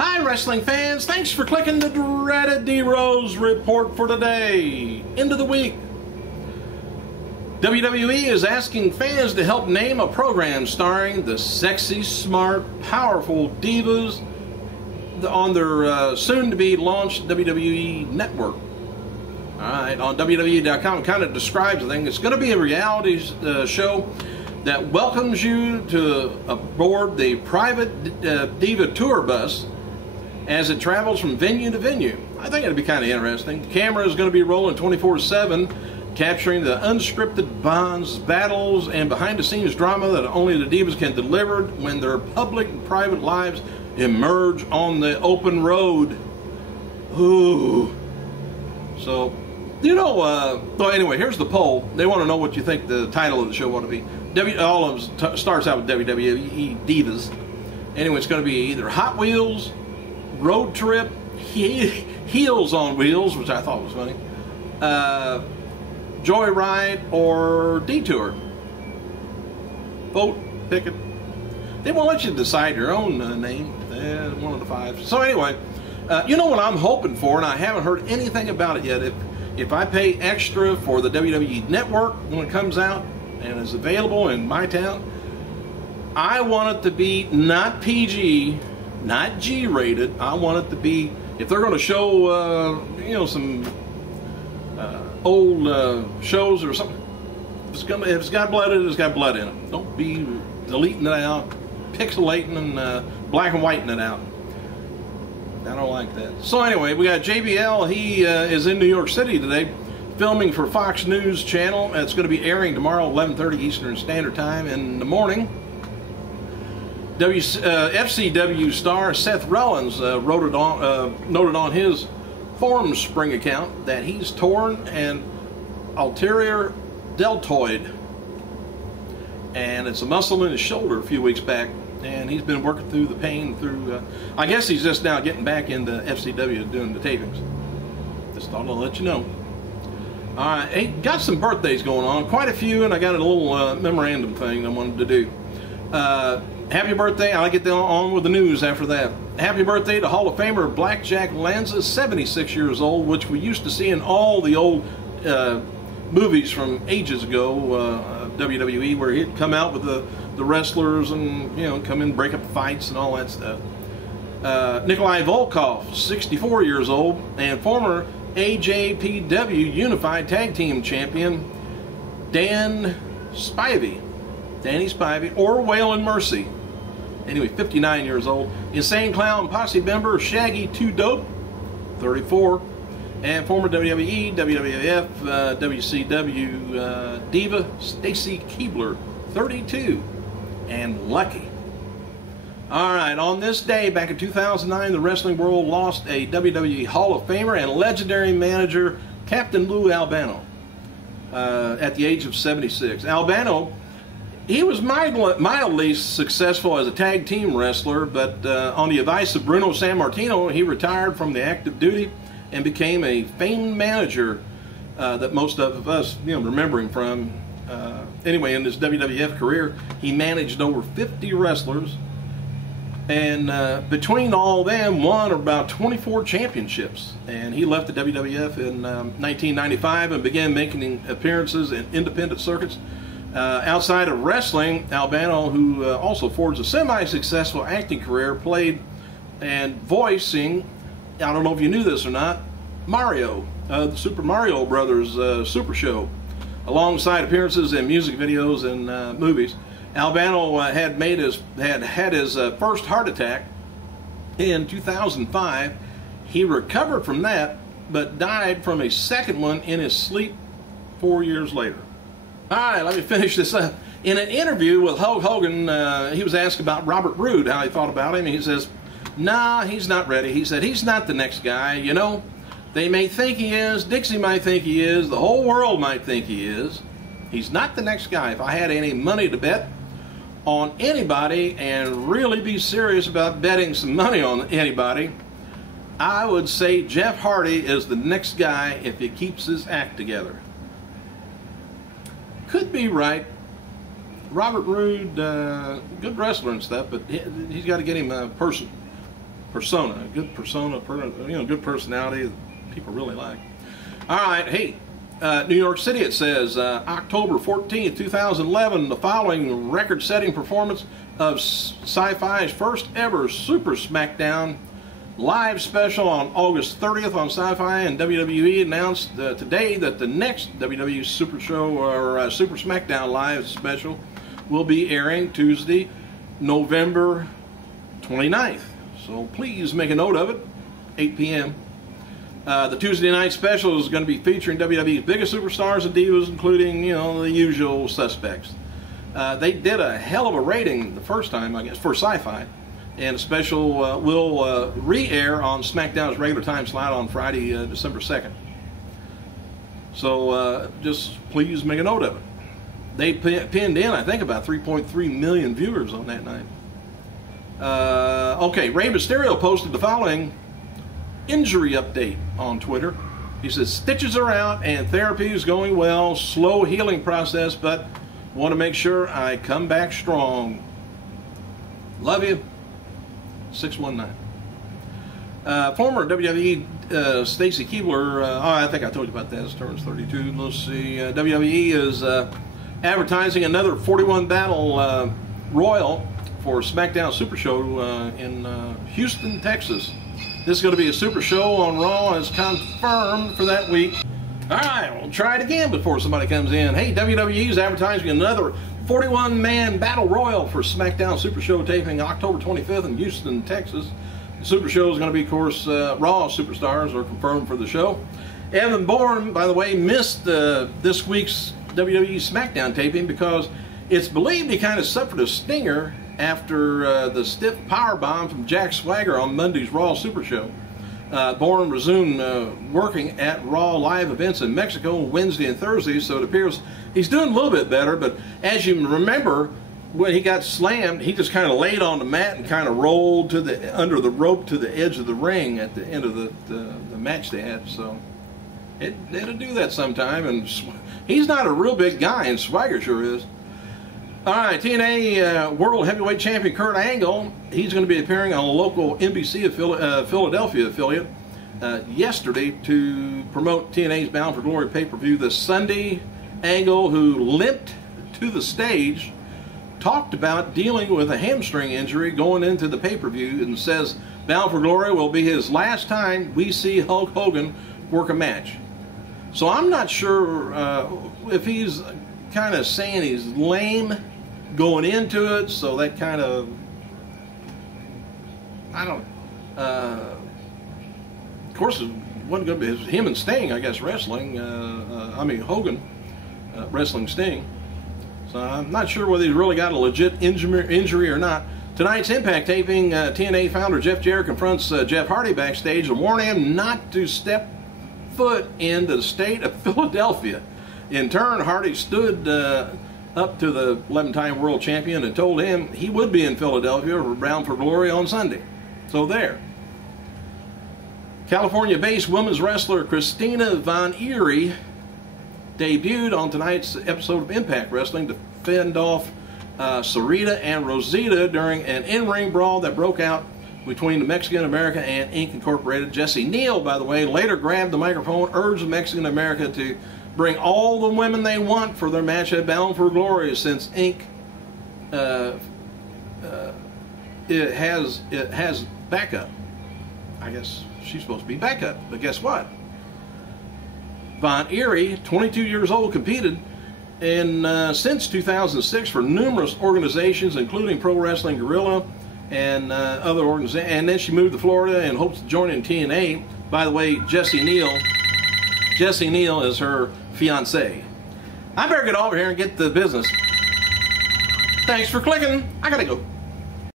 Hi wrestling fans, thanks for clicking the dreaded D-Rose report for today. End of the week. WWE is asking fans to help name a program starring the sexy, smart, powerful divas on their soon-to-be launched WWE network. Alright, on WWE.com, it kind of describes the thing. It's going to be a reality show that welcomes you to aboard the private diva tour bus as it travels from venue to venue. I think it'd be kind of interesting. The camera is going to be rolling 24/7, capturing the unscripted bonds, battles, and behind-the-scenes drama that only the divas can deliver when their public and private lives emerge on the open road. Ooh. So, you know, well, anyway, here's the poll. They want to know what you think the title of the show ought to be. All of them starts out with WWE Divas. Anyway, it's going to be either Hot Wheels, Road Trip, Heels on Wheels, which I thought was funny, Joyride, or Detour. Vote, pick it. They won't let you decide your own name. One of the five. So anyway, you know what I'm hoping for, and I haven't heard anything about it yet. If I pay extra for the WWE Network when it comes out and is available in my town, I want it to be not PG, not G-rated. I want it to be, if they're going to show, you know, some old shows or something, if it's got blood in it, it's got blood in it. Don't be deleting it out, pixelating and black and whiting it out. I don't like that. So anyway, we got JBL. He is in New York City today, filming for Fox News Channel. It's going to be airing tomorrow, 11:30 Eastern Standard Time in the morning. FCW star Seth Rollins noted on his Formspring account that he's torn an ulterior deltoid, and it's a muscle in his shoulder a few weeks back, and he's been working through the pain through, I guess he's just now getting back into FCW doing the tapings. Just thought I'd let you know. Alright, hey, got some birthdays going on, quite a few, and I got a little memorandum thing I wanted to do. Happy birthday, I'll get on with the news after that. Happy birthday to Hall of Famer Blackjack Lanza, 76 years old, which we used to see in all the old movies from ages ago, WWE, where he'd come out with the wrestlers and, you know, come in, break up fights and all that stuff. Nikolai Volkov, 64 years old, and former AJPW Unified Tag Team Champion Danny Spivey, or Waylon Mercy. Anyway, 59 years old. Insane Clown Posse member Shaggy 2 Dope, 34. And former WWE, WWF, WCW diva Stacy Keibler, 32. And Lucky. Alright, on this day, back in 2009, the wrestling world lost a WWE Hall of Famer and legendary manager, Captain Lou Albano, at the age of 76. Albano, he was mildly successful as a tag team wrestler, but on the advice of Bruno Sammartino, he retired from the active duty and became a famed manager that most of us, you know, remember him from. Anyway, in his WWF career, he managed over 50 wrestlers, and between all of them, won about 24 championships. And he left the WWF in 1995 and began making appearances in independent circuits. Outside of wrestling, Albano, who also forged a semi-successful acting career, played and voicing, I don't know if you knew this or not, Mario, the Super Mario Brothers Super Show, alongside appearances in music videos and movies. Albano had had his first heart attack in 2005. He recovered from that, but died from a second one in his sleep 4 years later. Alright, let me finish this up. In an interview with Hulk Hogan, he was asked about Robert Roode, how he thought about him. He says, nah, he's not ready. He said, he's not the next guy. You know, they may think he is, Dixie might think he is, the whole world might think he is. He's not the next guy. If I had any money to bet on anybody and really be serious about betting some money on anybody, I would say Jeff Hardy is the next guy if he keeps his act together. Could be right. Robert Roode, good wrestler and stuff, but he's got to get him a person. persona, a good persona, good personality that people really like. All right, hey, New York City, it says October 14th, 2011, the following record-setting performance of Sci-Fi's first ever Super SmackDown live special on August 30th on Sci-Fi, and WWE announced today that the next WWE Super Show or Super SmackDown live special will be airing Tuesday, November 29th. So please make a note of it, 8 p.m. The Tuesday night special is going to be featuring WWE's biggest superstars and divas, including, the usual suspects. They did a hell of a rating the first time, I guess, for Sci-Fi. And the special will re-air on SmackDown's regular time slot on Friday, December 2nd. So just please make a note of it. They pinned in, I think, about 3.3 million viewers on that night. Okay, Rey Mysterio posted the following injury update on Twitter. He says, stitches are out and therapy is going well. Slow healing process, but want to make sure I come back strong. Love you. 619. Former WWE Stacy Keibler, I think I told you about that, it turns 32. Let's see, WWE is advertising another 41 battle royal for SmackDown Super Show in Houston, Texas. This is going to be a super show on Raw, and it's confirmed for that week. All right, we'll try it again before somebody comes in. Hey, WWE is advertising another 41-man battle royal for SmackDown Super Show taping October 25th in Houston, Texas. The Super Show is going to be, of course, Raw superstars are confirmed for the show. Evan Bourne, by the way, missed this week's WWE SmackDown taping because it's believed he kind of suffered a stinger after the stiff powerbomb from Jack Swagger on Monday's Raw Super Show. Bourne resumed working at Raw live events in Mexico Wednesday and Thursday, so it appears he's doing a little bit better. But as you remember, when he got slammed, he just kind of laid on the mat and kind of rolled to under the rope to the edge of the ring at the end of the match they had. So it'll do that sometime, and he's not a real big guy, and Swagger sure is. All right, TNA World Heavyweight Champion Kurt Angle, he's going to be appearing on a local NBC Philadelphia affiliate yesterday to promote TNA's Bound for Glory pay-per-view this Sunday. Angle, who limped to the stage, talked about dealing with a hamstring injury going into the pay-per-view and says Bound for Glory will be his last time we see Hulk Hogan work a match. So I'm not sure if he's kind of saying he's lame going into it, so that kind of, I don't know. Of course, it wasn't going to be him and Sting, I guess, wrestling. Hogan wrestling Sting. So I'm not sure whether he's really got a legit injury or not. Tonight's Impact taping, TNA founder Jeff Jarrett confronts Jeff Hardy backstage and warns him not to step foot into the state of Philadelphia. In turn, Hardy stood up to the 11-time world champion and told him he would be in Philadelphia for Bound for Glory on Sunday. So there. California-based women's wrestler Christina Von Eerie debuted on tonight's episode of Impact Wrestling to fend off Sarita and Rosita during an in-ring brawl that broke out between the Mexican America and Inc. Incorporated. Jesse Neal, by the way, later grabbed the microphone, urged Mexican America to bring all the women they want for their match at Bound for Glory, since Inc. It has backup. I guess she's supposed to be backup, but guess what? Von Eerie, 22 years old, competed since 2006 for numerous organizations, including Pro Wrestling Guerrilla and other organizations. And then she moved to Florida and hopes to join in TNA. By the way, Jesse Neal is her fiance. I better get over here and get the business. Thanks for clicking. I gotta go.